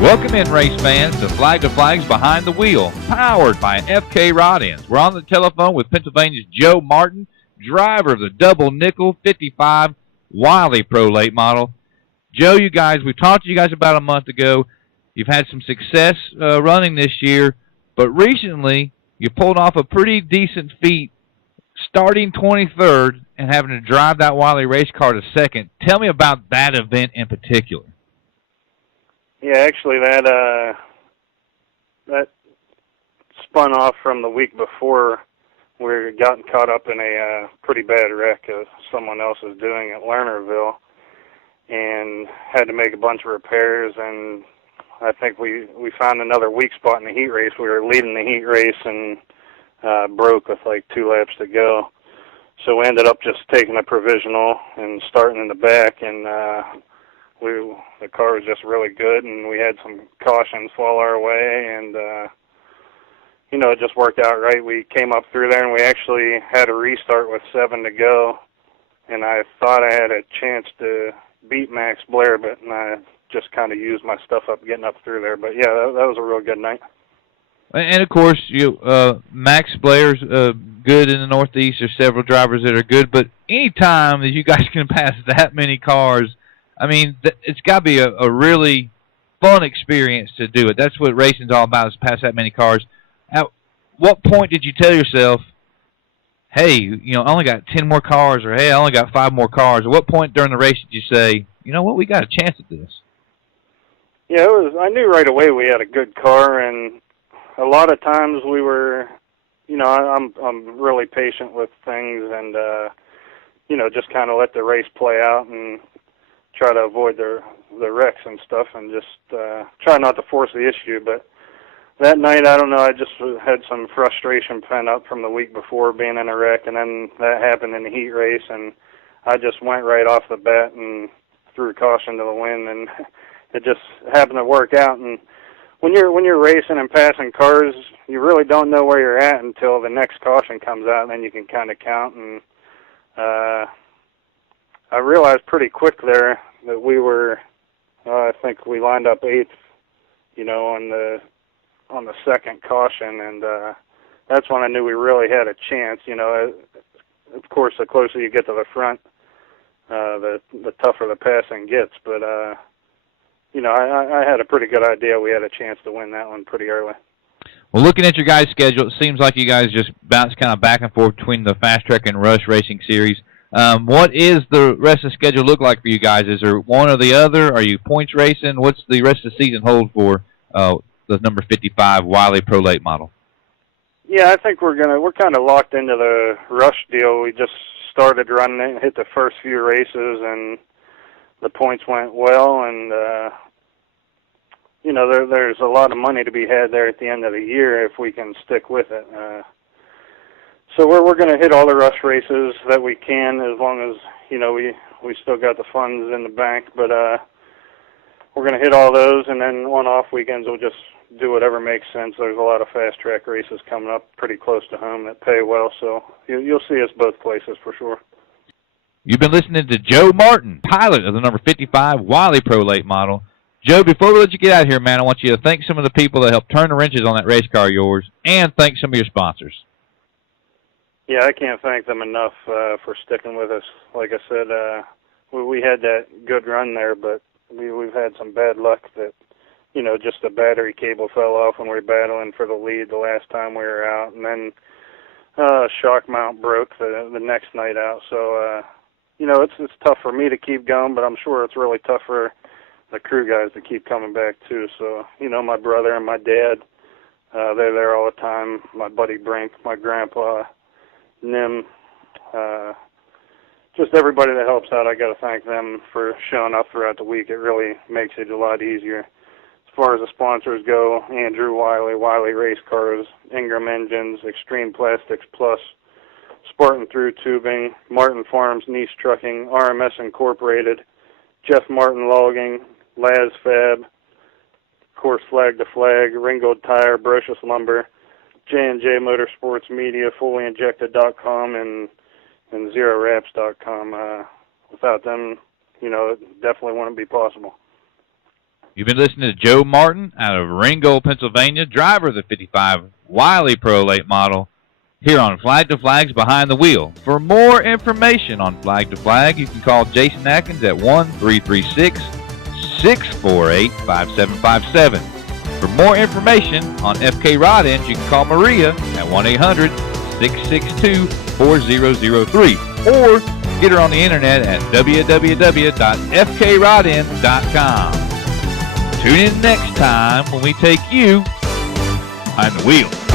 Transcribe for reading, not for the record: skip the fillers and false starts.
Welcome in, race fans, to Flag Flags Behind the Wheel, powered by FK Rod Ends. We're on the telephone with Pennsylvania's Joe Martin, driver of the Double Nickel 55 Wiley Pro Late Model. Joe, we talked to you guys about a month ago. You've had some success running this year, but recently you pulled off a pretty decent feat, starting 23rd and having to drive that Wiley race car to second. Tell me about that event in particular. Yeah, actually, that spun off from the week before. We gotten caught up in a pretty bad wreck someone else was doing at Lernerville, and had to make a bunch of repairs. And I think we found another weak spot in the heat race. We were leading the heat race and broke with like 2 laps to go. So we ended up just taking a provisional and starting in the back, and the car was just really good, and we had some cautions fall our way, and it just worked out right. We came up through there, and we actually had a restart with 7 to go, and I thought I had a chance to beat Max Blair, but I just kind of used my stuff up getting up through there. But yeah, that was a real good night. And of course, Max Blair's good in the Northeast. There's several drivers that are good, but any time that you guys can pass that many cars, I mean, it's got to be a really fun experience to do it. That's what racing's all about, is pass that many cars. At what point did you tell yourself, hey, I only got 10 more cars, or hey, I only got 5 more cars? At what point during the race did you say, you know what, we got a chance at this? Yeah, I knew right away we had a good car, and a lot of times we were, I'm really patient with things, and just kind of let the race play out and try to avoid the wrecks and stuff, and just try not to force the issue. But that night, I don't know, I just had some frustration pent up from the week before being in a wreck, and then that happened in the heat race, and I just went right off the bat and threw caution to the wind, and it just happened to work out. And when you're racing and passing cars, you really don't know where you're at until the next caution comes out, and then you can kind of count. And I realized pretty quick there that we were, I think we lined up 8th, on the second caution, and that's when I knew we really had a chance. Of course, the closer you get to the front, the tougher the passing gets. But I had a pretty good idea we had a chance to win that one pretty early. Well, looking at your guys' schedule, it seems like you guys just bounce kind of back and forth between the Fast Track and Rush Racing Series. What is the rest of the schedule look like for you guys? Is there one or the other? Are you points racing? What's the rest of the season hold for the number 55 Wiley Pro Late Model? Yeah, I think we're kind of locked into the Rush deal. We just started running it, hit the first few races, and the points went well, and there's a lot of money to be had there at the end of the year if we can stick with it. So we're going to hit all the Rush races that we can, as long as we still got the funds in the bank. But we're going to hit all those, and then on-off weekends we'll just do whatever makes sense. There's a lot of Fast Track races coming up pretty close to home that pay well, so you'll see us both places for sure. You've been listening to Joe Martin, pilot of the number 55 Wiley Pro Late Model. Joe, before we let you get out of here, man, I want you to thank some of the people that helped turn the wrenches on that race car of yours, and thank some of your sponsors. Yeah, I can't thank them enough for sticking with us. Like I said, we had that good run there, but we've had some bad luck that, just the battery cable fell off when we were battling for the lead the last time we were out, and then shock mount broke the next night out. So, it's tough for me to keep going, but I'm sure it's really tough for the crew guys to keep coming back too. So, my brother and my dad, they're there all the time. My buddy Brink, my grandpa, Nim, just everybody that helps out. I got to thank them for showing up throughout the week. It really makes it a lot easier. As far as the sponsors go, Andrew Wiley, Wiley Race Cars, Ingram Engines, Extreme Plastics Plus, Spartan Through Tubing, Martin Farms, Nice Trucking, RMS Incorporated, Jeff Martin Logging, Laz Fab, of course Flag to Flag, Ringgold Tire, Brocious Lumber, J&J Motorsports Media, FullyInjected.com, and ZeroWraps.com. Without them, it definitely wouldn't be possible. You've been listening to Joe Martin out of Ringgold, Pennsylvania, driver of the 55 Wiley Pro Late Model, here on Flag to Flag's Behind the Wheel. For more information on Flag to Flag, you can call Jason Atkins at 1-336-648-5757. For more information on FK Rod Ends, you can call Maria at 1-800-662-4003 or get her on the internet at www.fkrodends.com. Tune in next time when we take you behind the wheel.